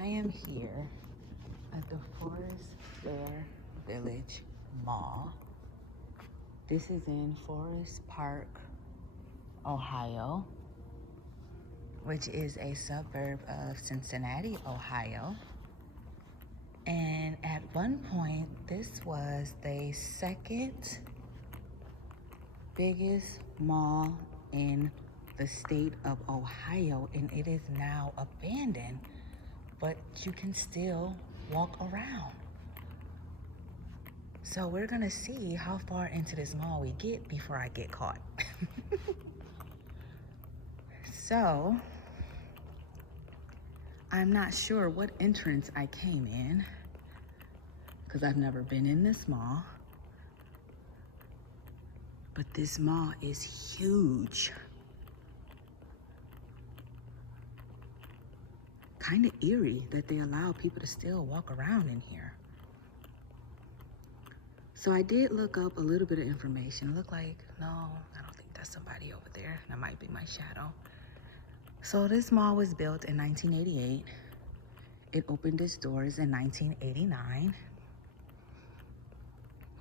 I am here at the Forest Fair Village Mall. This is in Forest Park, Ohio, which is a suburb of Cincinnati, Ohio. And at one point, this was the second biggest mall in the state of Ohio, and it is now abandoned, but you can still walk around. So we're gonna see how far into this mall we get before I get caught. So I'm not sure what entrance I came in because I've never been in this mall. But this mall is huge. Kind of eerie that they allow people to still walk around in here. So I did look up a little bit of information. It looked like, no, I don't think that's somebody over there. That might be my shadow. So this mall was built in 1988. It opened its doors in 1989.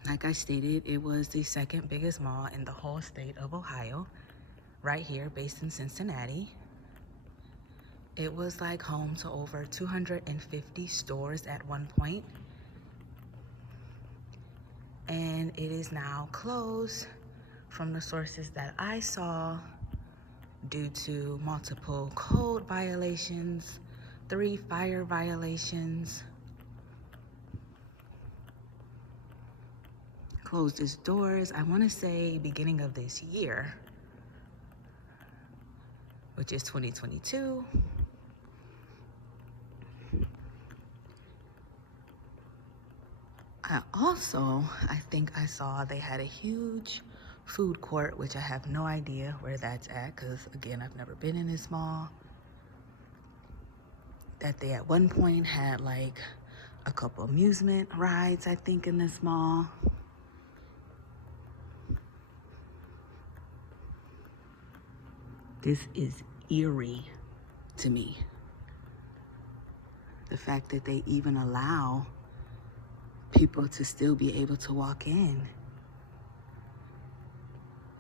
Like I stated, it was the second biggest mall in the whole state of Ohio, right here, based in Cincinnati. It was like home to over 250 stores at one point. And it is now closed from the sources that I saw due to multiple code violations, 3 fire violations. Closed its doors, I want to say beginning of this year, which is 2022. I think I saw they had a huge food court, which I have no idea where that's at because, again, I've never been in this mall. That they at one point had like a couple amusement rides, I think, in this mall. This is eerie to me. The fact that they even allow people to still be able to walk in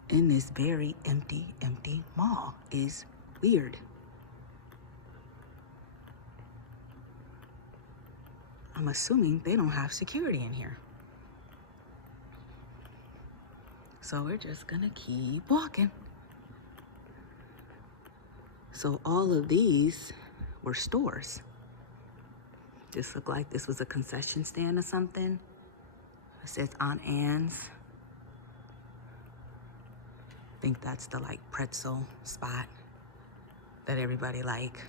this very empty mall is weird. I'm assuming they don't have security in here. So we're just gonna keep walking. So all of these were stores. This looked like this was a concession stand or something. It says Aunt Anne's. I think that's the like pretzel spot that everybody like.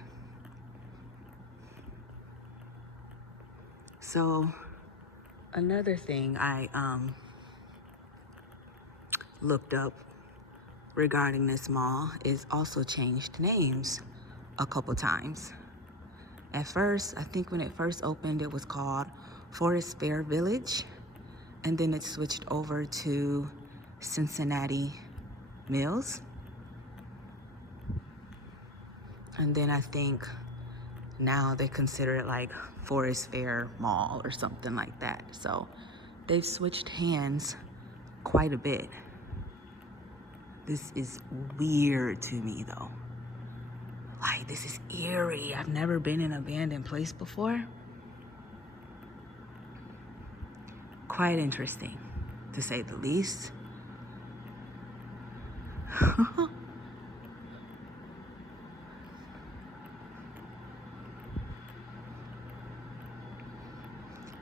So another thing I looked up regarding this mall is also changed names a couple times. At first, I think when it first opened, it was called Forest Fair Village, and then it switched over to Cincinnati Mills. And then I think now they consider it like Forest Fair Mall or something like that. So they've switched hands quite a bit. This is weird to me though. Like, this is eerie. I've never been in an abandoned place before. Quite interesting, to say the least.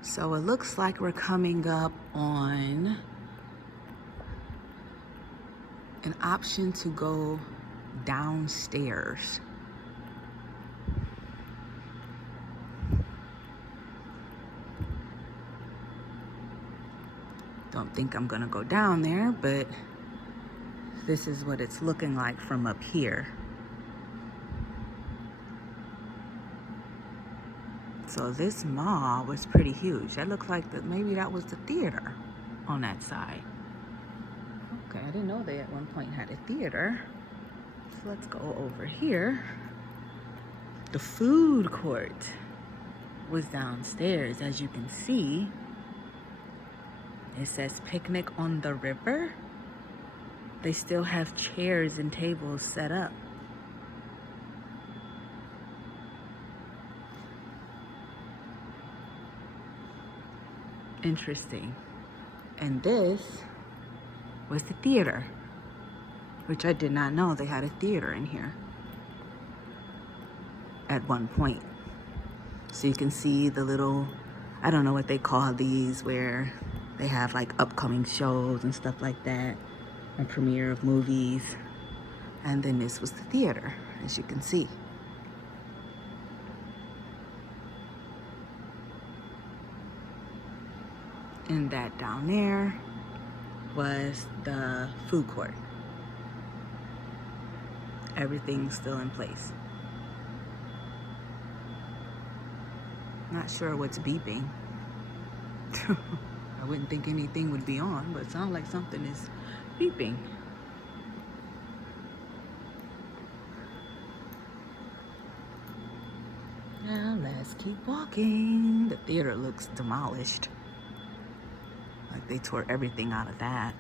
So it looks like we're coming up on an option to go downstairs. Don't think I'm gonna go down there, but this is what it's looking like from up here. So this mall was pretty huge. That looked like maybe that was the theater on that side. Okay, I didn't know they at one point had a theater. So let's go over here. The food court. was downstairs. As you can see, it says picnic on the river. They still have chairs and tables set up. Interesting. And this was the theater, which I did not know they had a theater in here at one point. So you can see the little, I don't know what they call these, where they have like upcoming shows and stuff like that, a premiere of movies. And then this was the theater, as you can see. And that down there was the food court. Everything's still in place. Not sure what's beeping. I wouldn't think anything would be on, but it sounds like something is beeping. Now let's keep walking. The theater looks demolished. Like they tore everything out of that.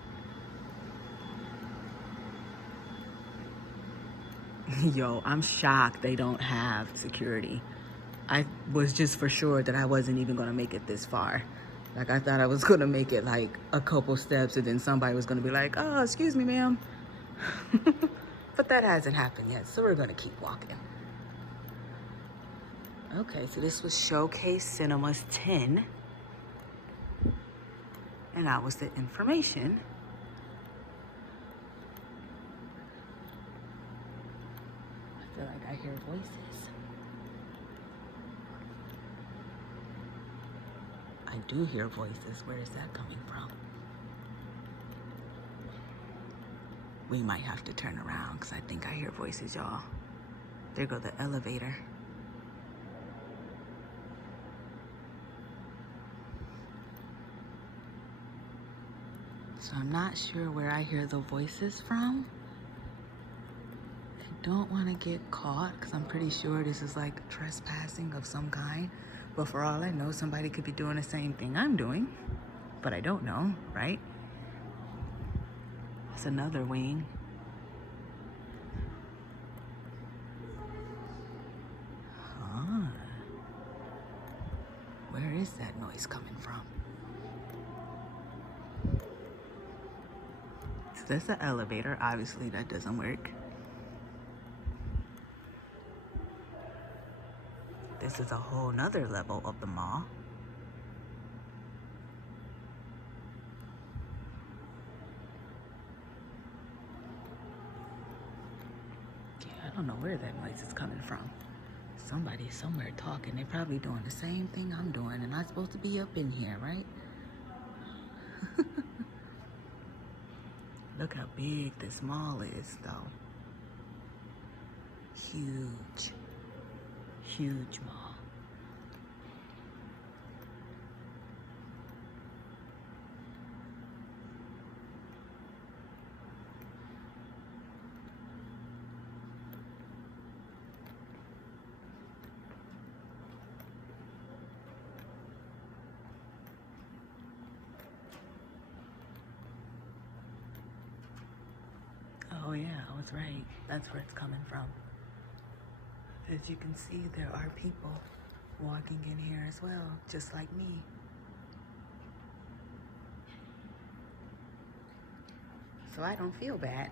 Yo, I'm shocked they don't have security. I was just for sure that I wasn't even gonna make it this far. Like I thought I was gonna make it like a couple steps and then somebody was gonna be like, oh, excuse me, ma'am. But that hasn't happened yet, so we're gonna keep walking. Okay, so this was Showcase Cinemas 10. And that was the information. I feel like I hear voices. I do hear voices. Where is that coming from? We might have to turn around because I think I hear voices, y'all. There go the elevator. So I'm not sure where I hear the voices from. I don't want to get caught because I'm pretty sure this is like trespassing of some kind. But for all I know, somebody could be doing the same thing I'm doing, but I don't know, right? That's another wing. Huh. Where is that noise coming from? So that's the elevator. Obviously that doesn't work. This is a whole nother level of the mall. Yeah, I don't know where that noise is coming from. Somebody's somewhere talking. They're probably doing the same thing I'm doing, and I'm supposed to be up in here, right? Look how big this mall is, though. Huge. Huge mall. Oh yeah, I was right. That's where it's coming from. As you can see, there are people walking in here as well, just like me. So I don't feel bad.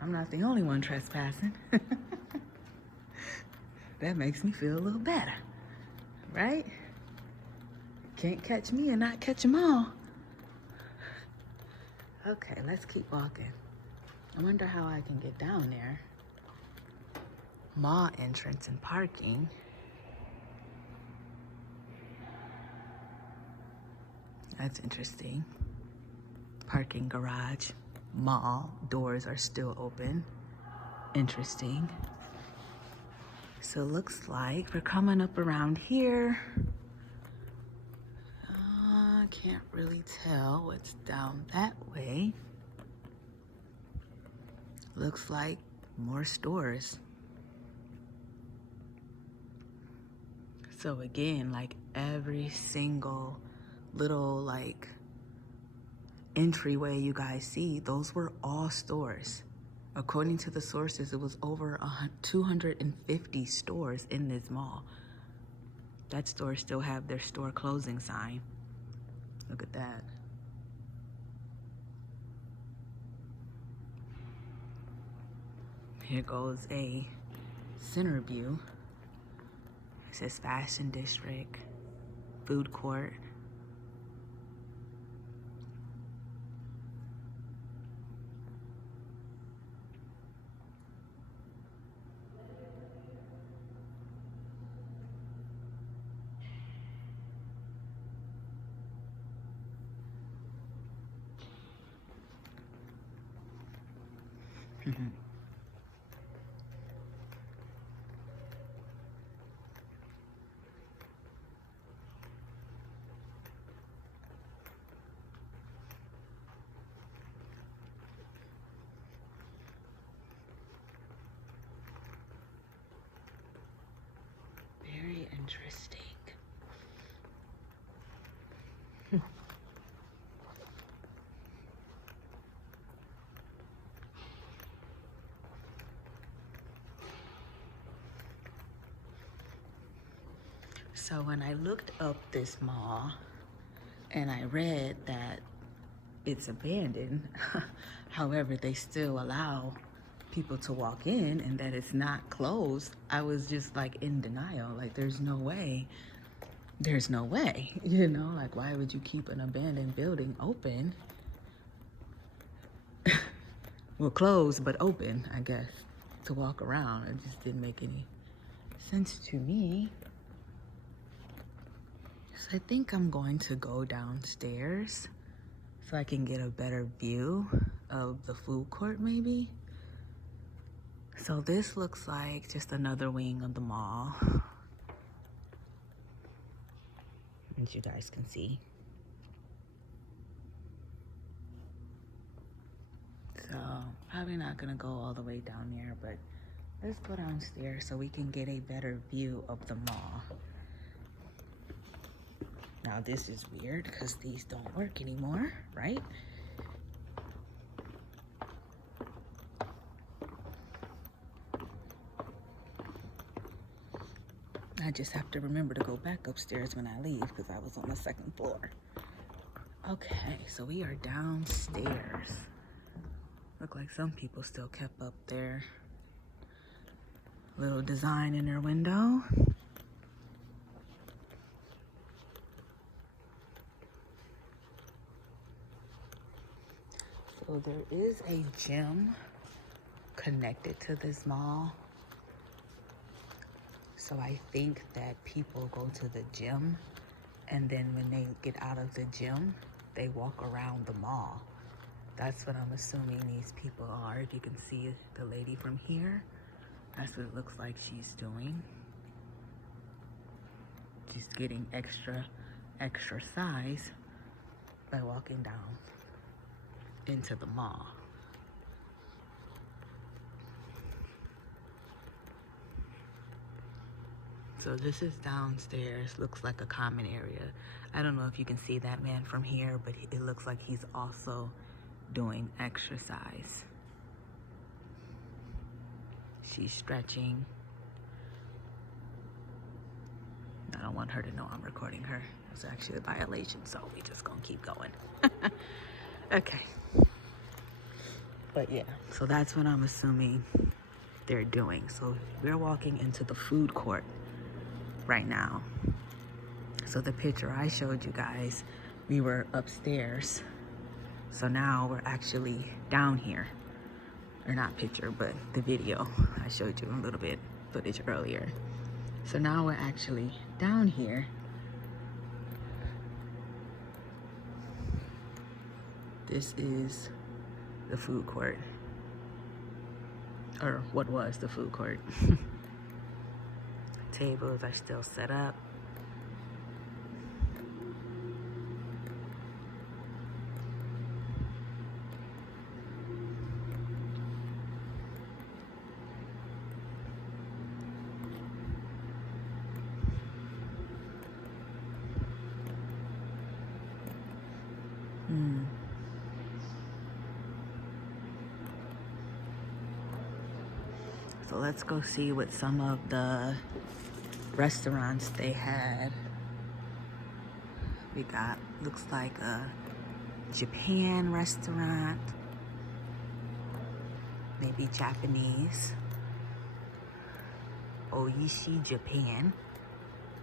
I'm not the only one trespassing. That makes me feel a little better, right? Can't catch me and not catch them all. Okay, let's keep walking. I wonder how I can get down there. Mall entrance and parking. That's interesting. Parking garage. Mall doors are still open. Interesting. So it looks like we're coming up around here. Can't really tell what's down that way. Looks like more stores. So again, like every single little like entryway you guys see, those were all stores. According to the sources, it was over 250 stores in this mall. That store still have their store closing sign. Look at that. Here goes a center view. It says Fashion District, Food Court. Very interesting. So when I looked up this mall and I read that it's abandoned, however, they still allow people to walk in and that it's not closed, I was just like in denial. Like, there's no way, you know, like why would you keep an abandoned building open? Well, closed, but open, I guess, to walk around. It just didn't make any sense to me. So I think I'm going to go downstairs so I can get a better view of the food court maybe. So this looks like just another wing of the mall, as you guys can see. So probably not gonna go all the way down there, but let's go downstairs so we can get a better view of the mall. Now this is weird because these don't work anymore, right? I just have to remember to go back upstairs when I leave because I was on the second floor. Okay, so we are downstairs. Look like some people still kept up their little design in their window. So there is a gym connected to this mall. So I think that people go to the gym and then when they get out of the gym, they walk around the mall. That's what I'm assuming these people are. If you can see the lady from here, that's what it looks like she's doing. She's getting extra size by walking down into the mall. So this is downstairs, looks like a common area. I don't know if you can see that man from here, but it looks like he's also doing exercise. She's stretching. I don't want her to know I'm recording her. It's actually a violation, so we just gonna keep going. Okay. But yeah, so that's what I'm assuming they're doing. So we're walking into the food court right now. So the picture I showed you guys, we were upstairs. So now we're actually down here. Or not picture, but the video. I showed you a little bit footage earlier. So now we're actually down here. This is the food court. Or what was the food court. Tables are still set up. So let's go see what some of the restaurants they had. We got, looks like a Japan restaurant, maybe Japanese. Oishi Japan,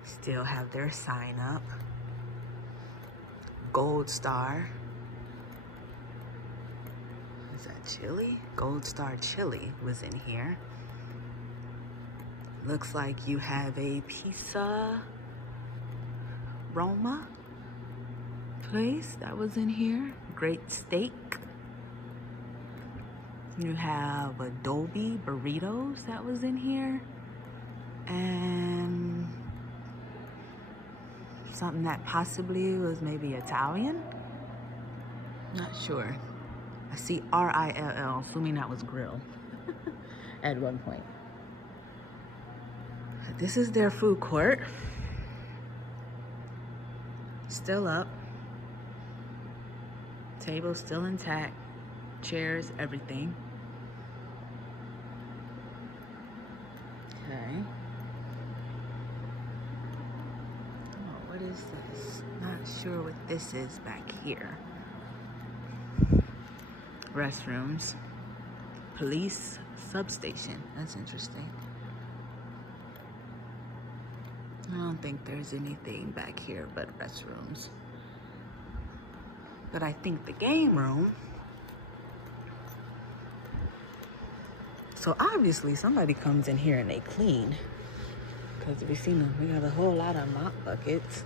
still have their sign up. Gold Star, is that chili? Gold Star Chili was in here. Looks like you have a pizza Roma place that was in here. Great Steak. You have Adobe Burritos that was in here. And something that possibly was maybe Italian. Not sure. I see RILL, assuming that was grill at one point. This is their food court. Still up. Table still intact. Chairs, everything. Okay. Oh, what is this? Not sure what this is back here. Restrooms. Police substation. That's interesting. I don't think there's anything back here but restrooms. But I think the game room. So obviously somebody comes in here and they clean. Because we seen them, we got a whole lot of mop buckets.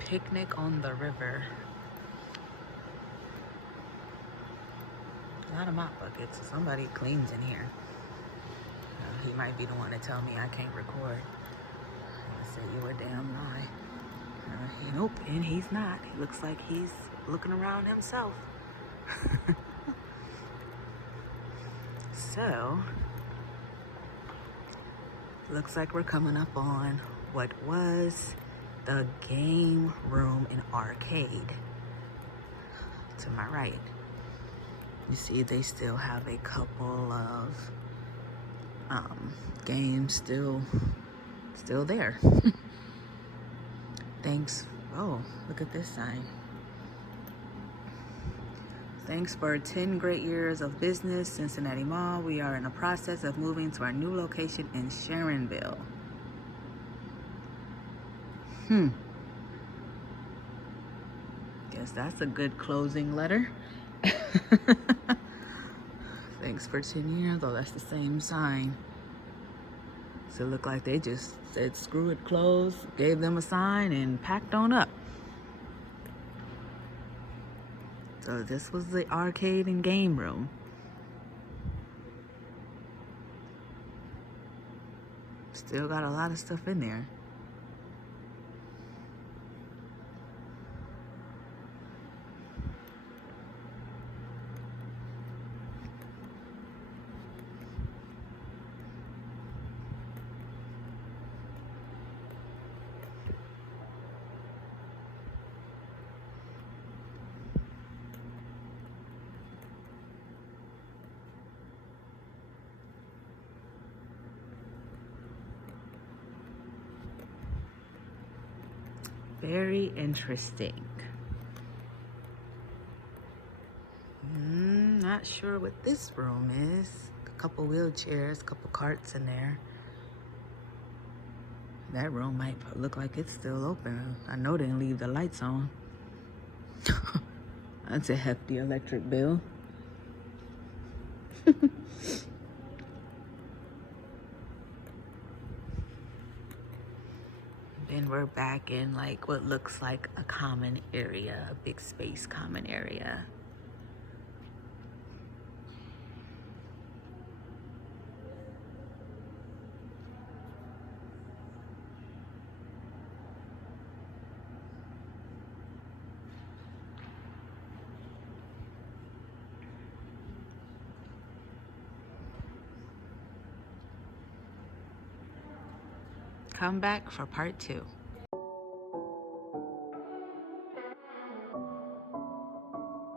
Picnic on the river. A lot of mop buckets. Somebody cleans in here. He might be the one to tell me I can't record. I said you were damn lie. Nope, and he's not. He looks like he's looking around himself. So, looks like we're coming up on what was the game room and arcade. To my right. You see they still have a couple of games still there. Thanks. Oh, look at this sign. Thanks for 10 great years of business, Cincinnati Mall. We are in the process of moving to our new location in Sharonville. Guess that's a good closing letter. Thanks for 10 years, though that's the same sign. So it looked like they just said, screw it, close, gave them a sign and packed on up. So this was the arcade and game room. Still got a lot of stuff in there. Very interesting. Not sure what this room is. A couple wheelchairs, a couple carts in there. That room might look like it's still open. I know they didn't leave the lights on. That's a hefty electric bill. Then we're back in like what looks like a common area, a big space common area. Come back for part 2.